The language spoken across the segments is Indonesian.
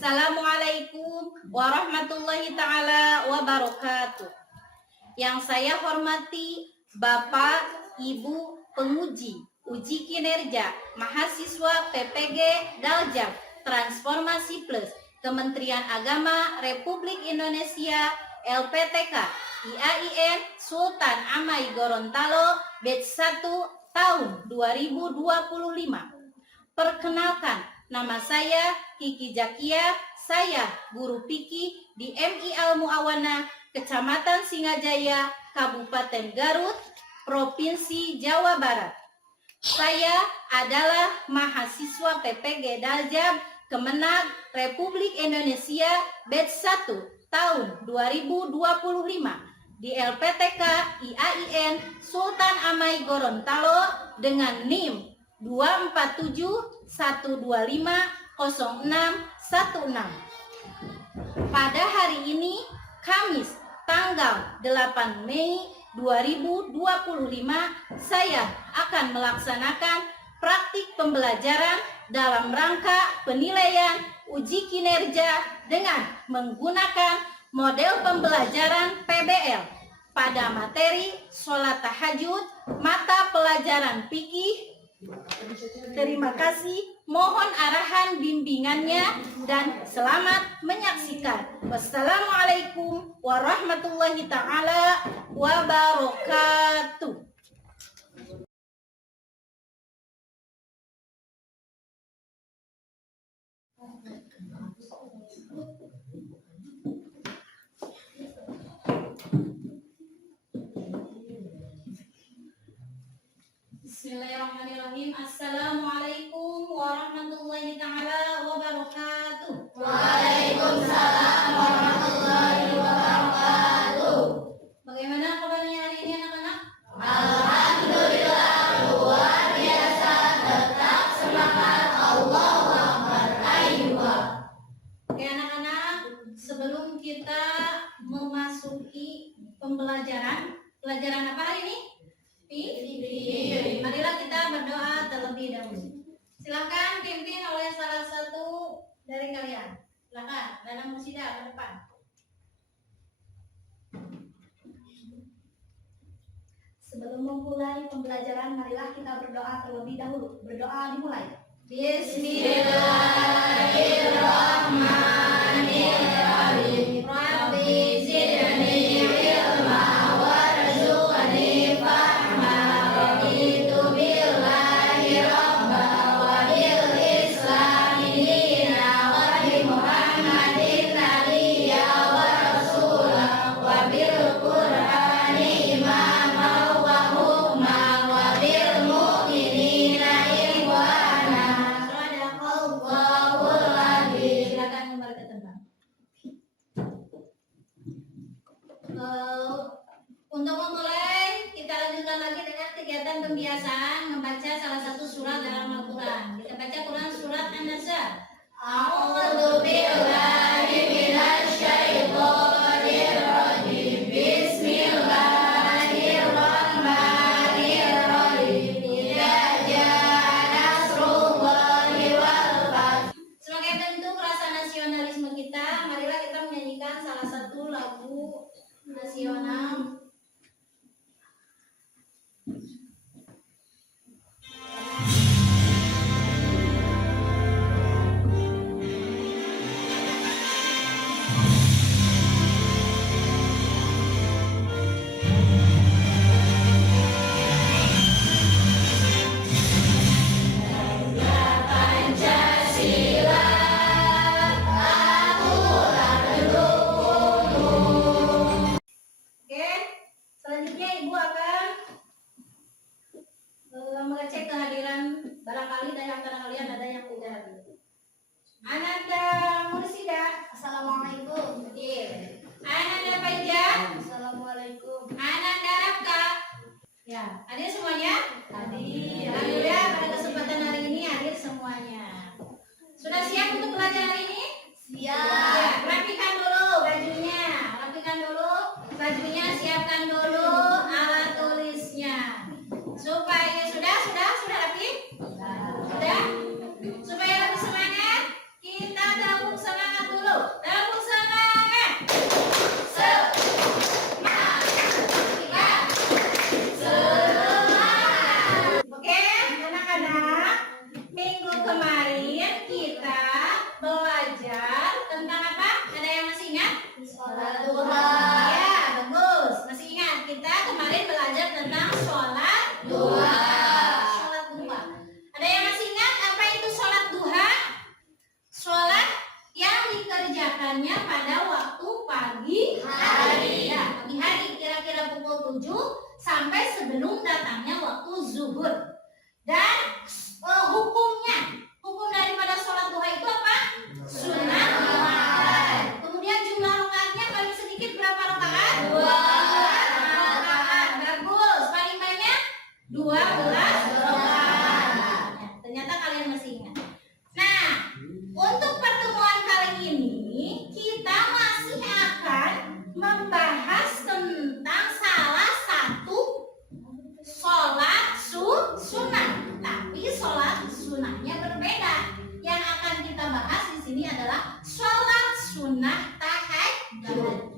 Assalamualaikum warahmatullahi ta'ala wabarakatuh. Yang saya hormati Bapak, Ibu penguji uji kinerja mahasiswa PPG Daljab Transformasi Plus Kementerian Agama Republik Indonesia LPTK IAIN Sultan Amai Gorontalo Batch 1 tahun 2025. Perkenalkan, nama saya Kiki Zakia, saya guru fikih di MI Al Muawana, Kecamatan Singajaya, Kabupaten Garut, Provinsi Jawa Barat. Saya adalah mahasiswa PPG Daljab Kemenag Republik Indonesia Batch 1 tahun 2025 di LPTK IAIN Sultan Amai Gorontalo dengan NIM 24712501616. Pada hari ini, Kamis, tanggal 8 Mei 2025, saya akan melaksanakan praktik pembelajaran dalam rangka penilaian uji kinerja dengan menggunakan model pembelajaran PBL pada materi sholat tahajud, mata pelajaran fikih. Terima kasih, mohon arahan bimbingannya dan selamat menyaksikan. Wassalamualaikum warahmatullahi ta'ala wabarakatuh. Bismillahirrahmanirrahim. Assalamualaikum warahmatullahi ta'ala wabarakatuh. Waalaikumsalam warahmatullahi wabarakatuh. Bagaimana kabarnya hari ini anak-anak? Alhamdulillah luar biasa, tetap semangat, Allahu Akbar. Ayo. Oke anak-anak, sebelum kita memasuki pembelajaran apa hari ini? Marilah kita berdoa terlebih dahulu. Silakan pimpin oleh salah satu dari kalian. Silakan, Dana Musida ke depan. Sebelum memulai pembelajaran, marilah kita berdoa terlebih dahulu. Berdoa dimulai. Bismillahirrahmanirrahim. Rabbi zidni ilma warzuqni fahma. Raditu billahi rabba wa bil islami dina wa bi Muhammadin nabiyya wa rasula wa bil qur'ani imama wa hukma wa bil mu'minina ikhwana. Sadaqallahul adzim. Silakan kembali ke tempat. Untuk memulai, kita lanjutkan lagi dengan kegiatan pembiasaan membaca salah satu surat dalam Al-Quran. Kita baca Quran surat An-Nisa. A'udzu billahi minasy syaithanir rajim. Bismillahirrahmanirrahim. Idza jaa nasrullahi wal fath. Sebagai bentuk rasa nasionalisme kita, marilah kita menyanyikan salah satu lagu nasional. sebelum datangnya waktu zuhur. Dan hukum daripada sholat duha itu apa? Sunnah muakkad. Kemudian jumlah rakaatnya paling sedikit berapa rakaat? 2 rakaat. Bagus. Paling banyak 12 rakaat. Ya, ternyata kalian masih ingat. Nah, untuk pertemuan kali ini kita masih akan membahas tentang salah satu sholat sunnah. Tapi sholat sunnahnya berbeda. Yang akan kita bahas di sini adalah sholat sunnah tahajud.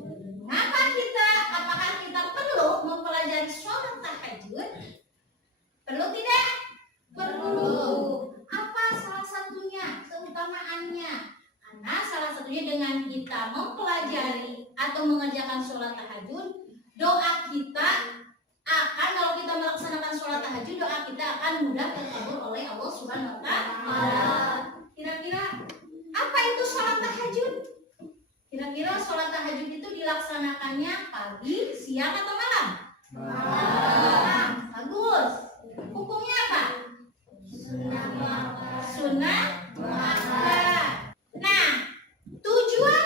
Apakah kita perlu mempelajari sholat tahajud? Perlu tidak? Perlu. Apa salah satunya? Keutamaannya? Karena salah satunya dengan kita mempelajari atau mengerjakan sholat tahajud, doa kita akan, kalau kita melaksanakan sholat tahajud, doa kita akan mudah terkabul oleh Allah Subhanahu wa Ta'ala. Kira-kira apa itu sholat tahajud? Kira-kira sholat tahajud itu dilaksanakannya pagi, siang, atau malam? Malam. Bagus. Hukumnya apa? Sunnah muakkad. Nah, tujuan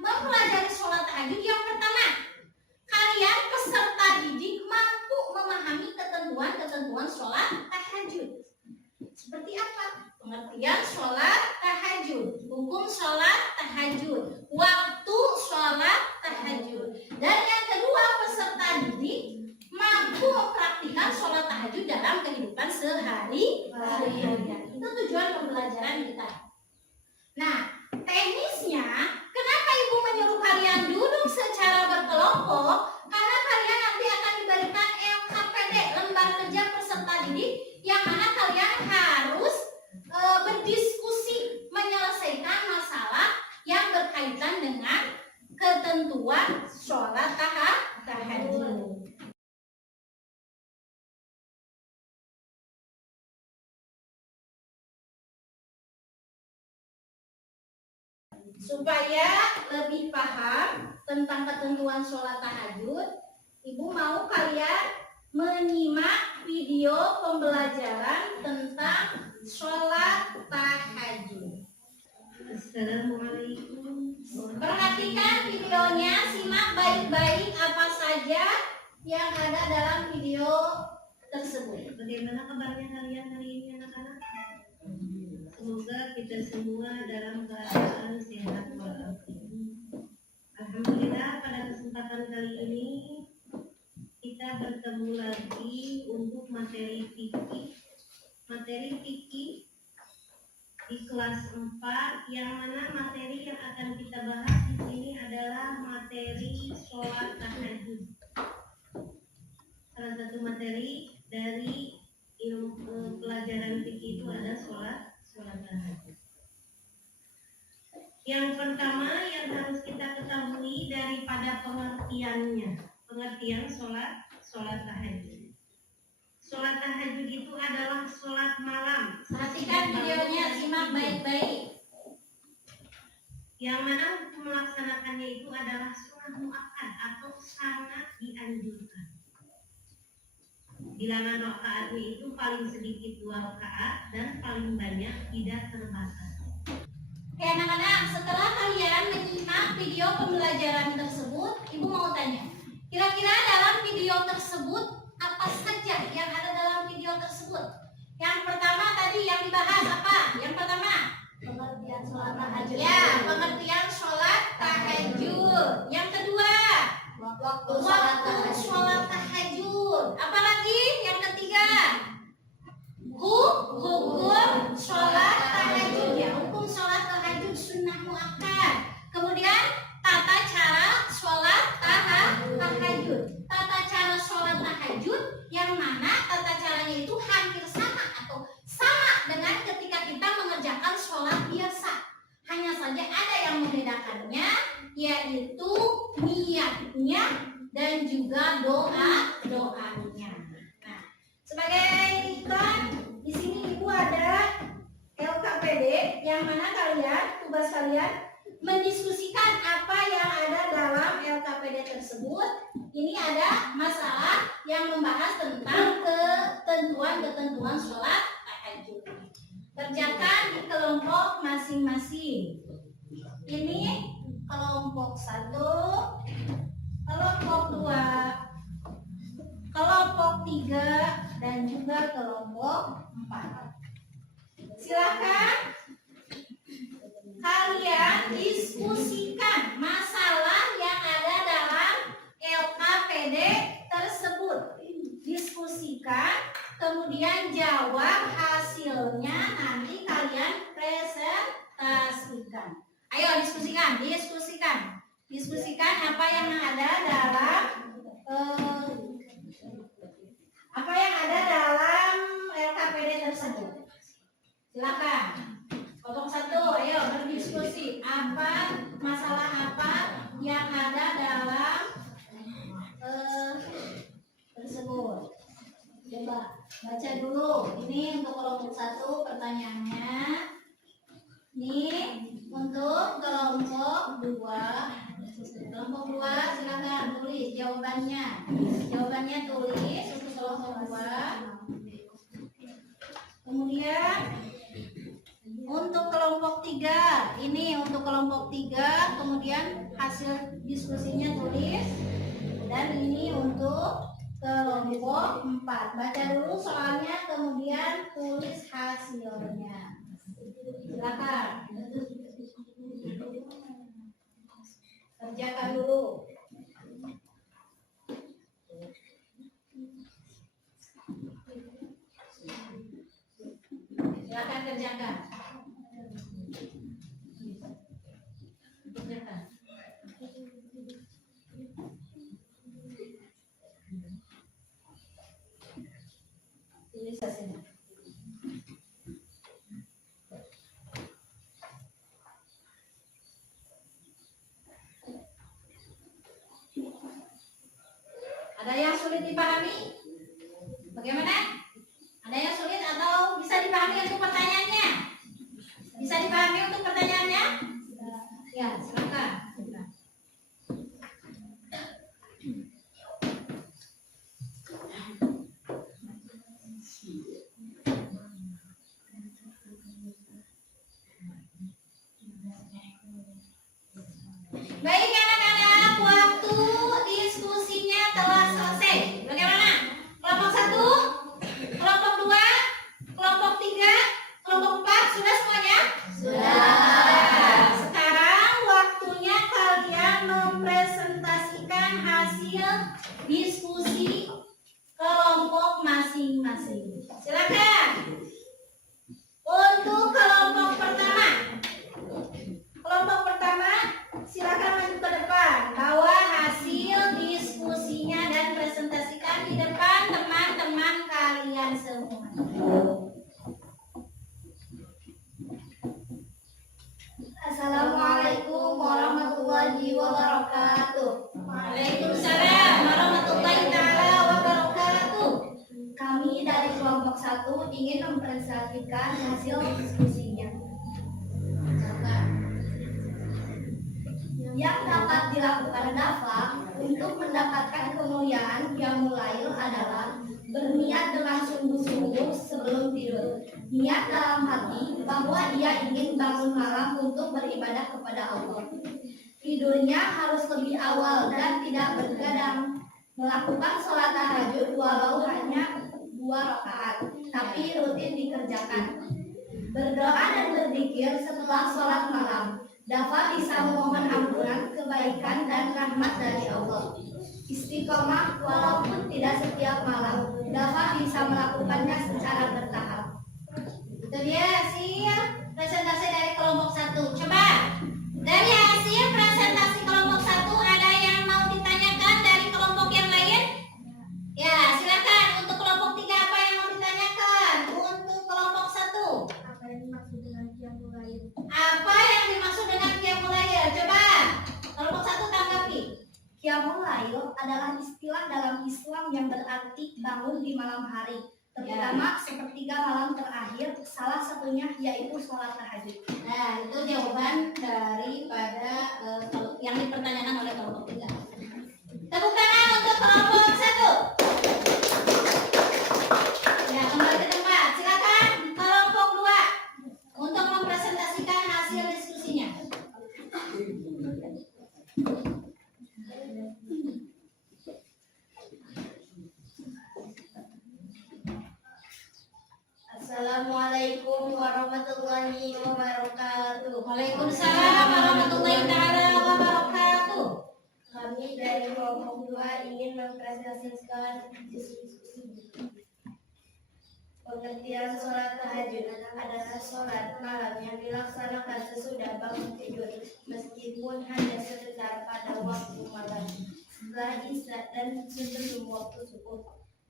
mempelajari sholat tahajud yang pertama, kalian peserta didik mampu memahami ketentuan sholat tahajud. Seperti apa? Pengertian sholat tahajud, hukum sholat tahajud, waktu sholat tahajud. Dan yang kedua, peserta didik mampu mempraktikkan sholat tahajud dalam kehidupan sehari-hari. Itu tujuan pembelajaran kita. Nah, teknisnya, kenapa ibu menyuruh kalian duduk secara berkelompok? Karena kalian nanti akan diberikan LKPD, lembar kerja peserta didik, yang mana kalian harus berdiskusi menyelesaikan masalah yang berkaitan dengan ketentuan sholat tahajud. Supaya lebih paham tentang ketentuan sholat tahajud, ibu mau kalian menyimak video pembelajaran tentang sholat tahajud. Assalamualaikum. Perhatikan videonya, simak baik-baik apa saja yang ada dalam video tersebut. Bagaimana kabarnya kalian hari ini, anak-anak? Semoga kita semua dalam keadaan sehat walafiat. Alhamdulillah, pada kesempatan kali ini kita bertemu lagi untuk materi fikih di kelas 4, yang mana materi yang akan kita bahas di sini adalah materi sholat tahajud. Salah satu materi dari ilmu pelajaran fikih itu ada sholat tahajud. Yang pertama yang harus kita ketahui daripada pengertian sholat tahajud. Sholat tahajud itu adalah sholat malam. Perhatikan videonya, simak baik-baik. Yang mana untuk melaksanakannya itu adalah sunnah muakkad atau sangat dianjurkan. Bilangan rakaatnya itu paling sedikit 2 rakaat dan paling banyak tidak terbatas. Oke anak-anak, setelah kalian menyimak video pembelajaran tersebut, ibu mau tanya, kira-kira dalam video tersebut apa saja yang ada dalam video tersebut? Yang pertama tadi yang dibahas apa? Yang pertama, pengertian sholat tahajud. Ya, pengertian sholat tahajud. Yang kedua, waktu sholat tahajud. Apalagi yang ketiga, hukum sholat tahajud. Ya, hukum sholat tahajud sunnah muakkad. Kemudian tata cara sholat tahajud. Tata cara sholat tahajud yang mana tata caranya itu hampir sama atau sama dengan ketika kita mengerjakan sholat biasa. Hanya saja ada yang membedakannya, yaitu niatnya dan juga doanya. Nah, sebagai iklan di sini ibu ada LKPD yang mana tugas kalian mendiskusikan apa yang ada dalam LKPD tersebut Ini ada masalah yang membahas tentang ketentuan sholat tahajud. Kerjakan di kelompok masing-masing. Ini kelompok 1, kelompok 2, kelompok 3, dan juga kelompok 4. Silakan kalian diskusikan masalah yang ada dalam LKPD tersebut. Diskusikan, kemudian jawab hasilnya, nanti kalian presentasikan. Ayo diskusikan apa yang ada dalam LKPD tersebut. Silakan. Kelompok 1, ayo berdiskusi. Masalah apa yang ada dalam tersebut. Coba baca dulu. Ini untuk kelompok 1 pertanyaannya. Ini untuk kelompok 2. Kelompok 2 silakan tulis jawabannya. Jawabannya tulis untuk kelompok 2. Kemudian untuk kelompok 3, ini untuk kelompok 3, kemudian hasil diskusinya tulis. Dan ini untuk kelompok 4. Baca dulu soalnya, kemudian tulis hasilnya. Silakan. Kerjakan dulu. Silakan kerjakan. Tulis hasilnya. Ada yang sulit dipahami? Bagaimana? Ada yang sulit atau bisa dipahami untuk pertanyaannya? Bisa dipahami untuk pertanyaannya? Ya, silakan. Baik anak-anak, waktu diskusinya telah selesai. Bagaimana? Kelompok 1, kelompok 2, kelompok 3, kelompok 4 sudah semuanya? Sudah. Sekarang waktunya kalian mempresentasikan hasil diskusi kelompok masing-masing. Silakan. Untuk kelompok pertama. Kelompok pertama, silakan maju ke depan. Bawa hasil diskusinya dan presentasikan di depan teman-teman kalian semua. Assalamualaikum warahmatullahi wabarakatuh. Waalaikumsalam warahmatullahi taala wabarakatuh. Kami dari kelompok 1 ingin mempresentasikan hasil diskusinya. Yang dapat dilakukan Dafa untuk mendapatkan kemuliaan Qiyamul Lail adalah berniat dengan sungguh-sungguh sebelum tidur. Niat dalam hati bahwa ia ingin bangun malam untuk beribadah kepada Allah. Tidurnya harus lebih awal dan tidak bergadang. Melakukan sholat tahajud walau hanya 2 rakaat, tapi rutin dikerjakan. Berdoa dan berzikir setelah sholat malam. Dafa bisa memohon ampunan, kebaikan, dan rahmat dari Allah. Istiqomah walaupun tidak setiap malam. Dafa bisa melakukannya secara bertahap. Itu dia hasil presentasi dari kelompok 1. Coba dari hasil presentasi kelompok 1 ada yang mau ditanyakan dari kelompok yang lain? Ya, silakan. Untuk kelompok 3 apa yang mau ditanyakan? Untuk kelompok 1. Apa yang dimaksud dengan Qiyamul Lail? Apa yang dimaksud dengan Qiyamul Lail? Coba kelompok 1 tanggapi. Qiyamul Lail adalah istilah dalam Islam yang berarti bangun di malam hari, terutama sepertiga malam terakhir, salah satunya yaitu sholat tahajud. Nah, itu jawaban daripada yang dipertanyakan oleh kelompok 3. Tepuk tangan untuk Assalamualaikum warahmatullahi wabarakatuh. Waalaikumsalam warahmatullahi taala wabarakatuh. Kami dari kelompok 2 ingin mempresentasikan diskusi. Pengertian sholat tahajud adalah sholat malam yang dilaksanakan sesudah bangun tidur, meskipun hanya sebentar pada waktu malam, setelah isya dan sebelum waktu subuh.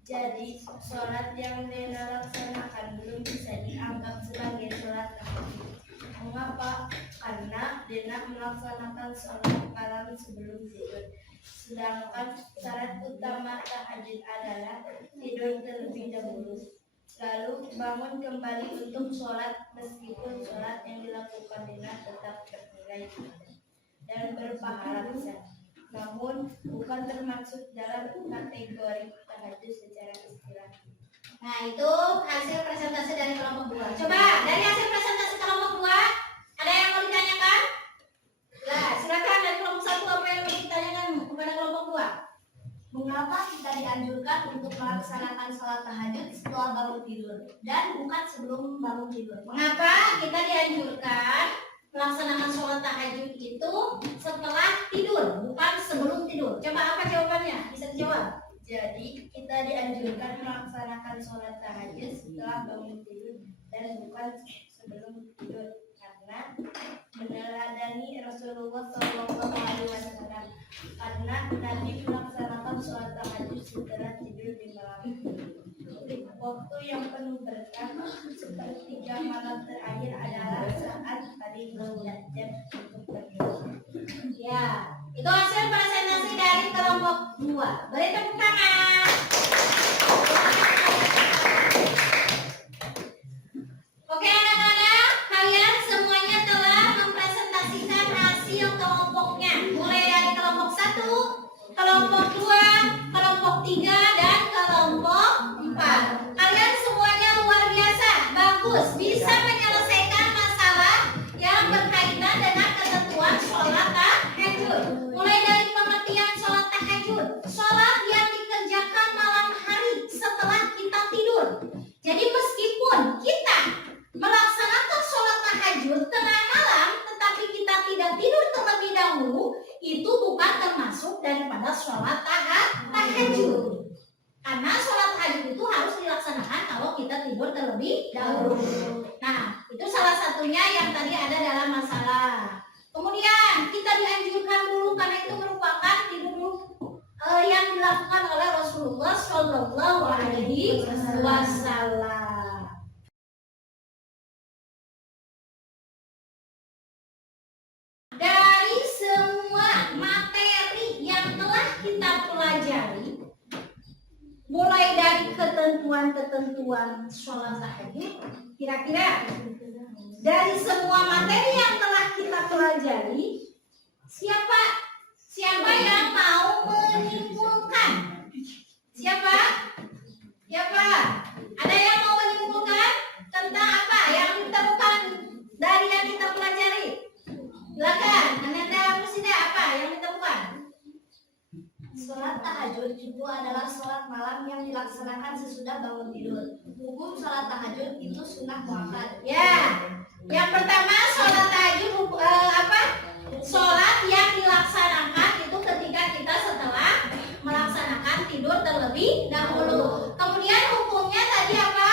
Jadi, sholat yang Dena laksanakan belum bisa dianggap sebagai sholat tahajud. Mengapa? Karena Dena melaksanakan sholat malam sebelum tidur. Sedangkan syarat utama tahajud adalah tidur terlebih dahulu, lalu bangun kembali untuk sholat, meskipun sholat yang dilakukan Dena tetap bernilai dan berpahala besar, namun bukan termasuk dalam kategori tahajud secara istilah. Nah, itu hasil presentasi dari kelompok 2. Coba dari hasil presentasi kelompok 2 ada yang mau ditanyakan? Nah, silakan dari kelompok 1 apa yang mau ditanyakan kepada kelompok 2? Mengapa kita dianjurkan untuk melaksanakan sholat tahajud setelah bangun tidur dan bukan sebelum bangun tidur? Mengapa kita dianjurkan melaksanakan sholat tahajud itu setelah tidur, bukan sebelum tidur? Coba apa jawabannya? Bisa dijawab. Jadi kita dianjurkan melaksanakan sholat tahajud setelah bangun tidur dan bukan sebelum tidur karena meneladani Rasulullah SAW, karena Nabi melaksanakan sholat tahajud setelah tidur di malam. Waktu yang penuh berkah sepertiga malam terakhir adalah saat paling munajat untuk berdoa. Ya, itu hasil presentasi dari kelompok 2. Beri tepuk tangan. Oke anak-anak, kalian semuanya telah mempresentasikan hasil kelompoknya. Mulai dari kelompok 1, kelompok 2, kelompok 3, dan kelompok 4. Kalian semuanya luar biasa, bagus, bisa menyelesaikan masalah yang berkaitan dengan ketentuan sholat tahajud. Mulai dari pengertian sholat tahajud, sholat yang dikerjakan malam hari setelah kita tidur. Jadi meskipun kita melaksanakan sholat tahajud tengah malam, tetapi kita tidak tidur terlebih dahulu, itu bukan termasuk daripada sholat tahajud. Karena sholat tahajud itu harus dilaksanakan kalau kita tidur terlebih dahulu. Nah, itu salah satunya yang tadi ada dalam masalah. Kemudian kita dianjurkan dulu karena itu merupakan tidur yang dilakukan oleh Rasulullah Shallallahu Alaihi Wasallam. Dari semua materi yang telah kita pelajari, mulai dari ketentuan-ketentuan sholat tahajud, kira-kira dari semua materi yang telah kita pelajari, siapa yang mau menyimpulkan? Siapa? Ada yang mau menyimpulkan tentang apa yang ditemukan dari yang kita pelajari? Silakan, Ananda Musida, apa yang ditemukan? Sholat tahajud itu adalah sholat malam yang dilaksanakan sesudah bangun tidur. Hukum sholat tahajud itu sunnah muakkad. Ya, yang pertama sholat tahajud sholat yang dilaksanakan itu ketika kita setelah melaksanakan tidur terlebih dahulu. Kemudian hukumnya tadi apa?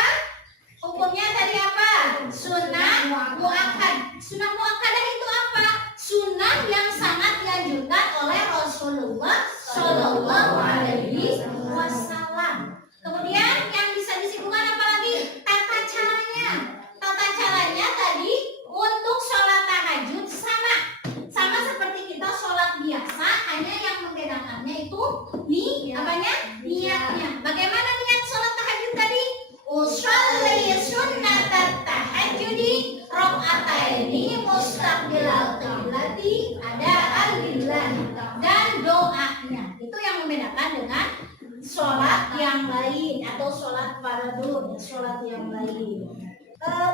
Sunnah muakkad. Sunnah muakkadah itu apa? Sunnah yang sangat dianjurkan oleh Rasulullah Shallallahu Alaihi Wasallam. Kemudian yang bisa disimpulkan apa lagi? Tata caranya tadi untuk sholat tahajud sama seperti kita sholat biasa, hanya yang membedakannya itu niatnya. Bagaimana niat sholat tahajud tadi? Usolli sunnatat tahajudi rakaataini mustaqbilal qiblati adaan lillahi, dan doanya itu yang membedakan dengan sholat yang lain atau sholat fardhu, sholat yang lain.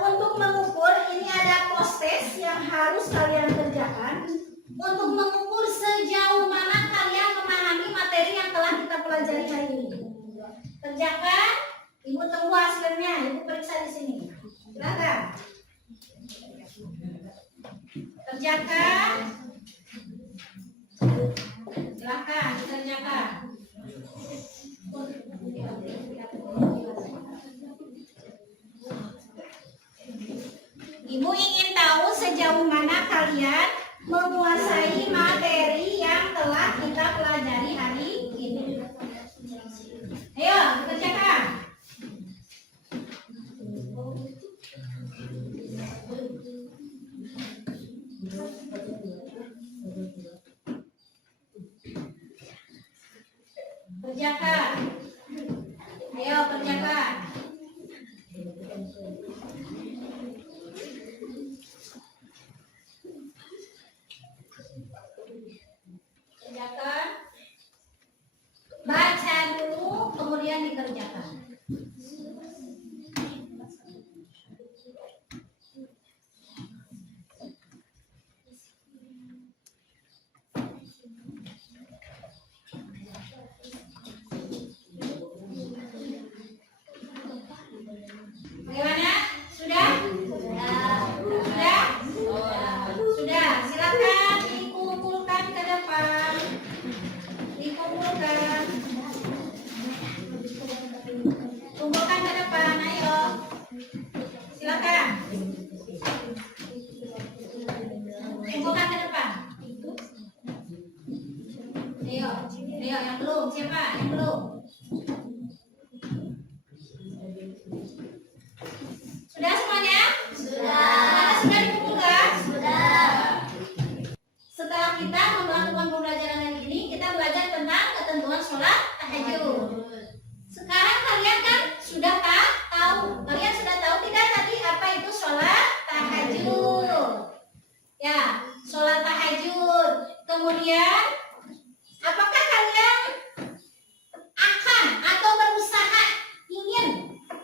Untuk mengukur ini ada proses yang harus kalian kerjakan. untuk mengukur sejauh mana kalian memahami materi yang telah kita pelajari hari ini. Kerjakan, Ibu tunggu hasilnya, Ibu periksa di sini. Silakan. Kerjakan. Silakan dikerjakan. Ibu ingin tahu sejauh mana kalian menguasai materi yang telah kita pelajari hari ini. Ayo, kerjakan. Kerjakan. Ayo, kerjakan. Kerjakan. Baca dulu, kemudian dikerjakan. Bagaimana? Sudah? Sudah? Sudah. Silakan dikumpulkan ke depan. Dikumpulkan. Kumpulkan ke depan, ayo. Silakan. Kumpulkan ke depan. Ayo, ayo yang belum. Siapa? Yang belum? Sudah semuanya? Sudah. Sudah dikumpulkan? Sudah. Setelah kita melakukan pembelajaran hari ini, kita belajar tentang ketentuan sholat tahajud. Sekarang kalian kan sudah tahu. Kalian sudah tahu tidak tadi apa itu sholat tahajud? Ya, sholat tahajud. Kemudian, apakah kalian akan atau berusaha ingin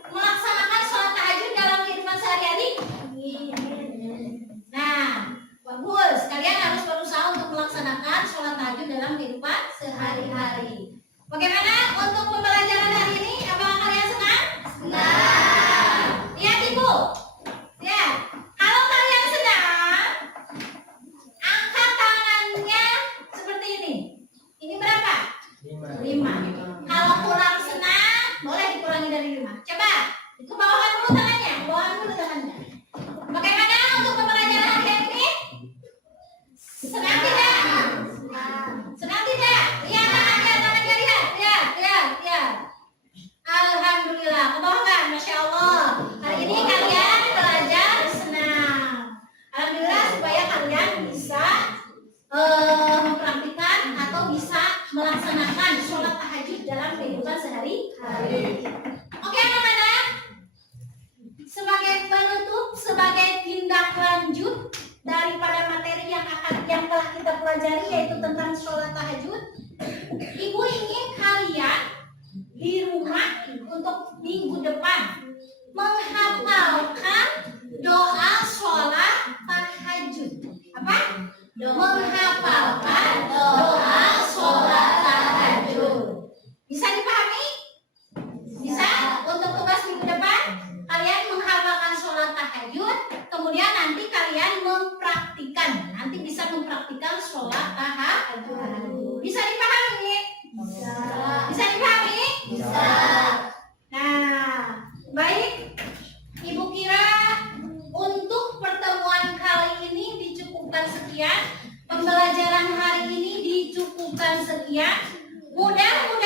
melaksanakan sholat tahajud dalam kehidupan sehari-hari? Nah, bagus. Kalian harus berusaha untuk melaksanakan sholat tahajud dalam kehidupan sehari-hari. Bagaimana untuk pembelajaran hari ini? Apakah kalian senang? Senang. Lihat Ibu. Ya, kalau kalian senang, angkat tangannya seperti ini. Ini berapa? 5. Kalau kurang senang, boleh dikurangi dari 5. Coba, ke bawahkan dulu tangannya. Bawahkan dulu tangannya. Bagaimana untuk pembelajaran hari ini? Senang tidak? Senang tidak? Lihat tangannya, lihat. Alhamdulillah, ke bawah kan? Masya Allah. Hari ini kalian belajar senang. Alhamdulillah supaya kalian bisa mempraktikkan atau bisa melaksanakan sholat tahajud dalam kehidupan sehari-hari. Oke anak-anak, sebagai penutup, sebagai tindak lanjut daripada materi yang telah kita pelajari yaitu tentang sholat tahajud, Ibu ingin kalian di rumah untuk minggu depan menghafalkan doa sholat tahajud. Apa? Menghafalkan doa sholat tahajud. Bisa dipahami? Bisa? Untuk tugas minggu depan kalian menghafalkan sholat tahajud, kemudian nanti kalian mempraktikkan. Nanti bisa mempraktikkan sholat tahajud. Bisa dipahami? Bisa. Bisa dipahami? Bisa. Nah, baik. Ibu kira untuk pertemuan kali ini dicukupkan sekian. Pembelajaran hari ini dicukupkan sekian. Mudah-mudahan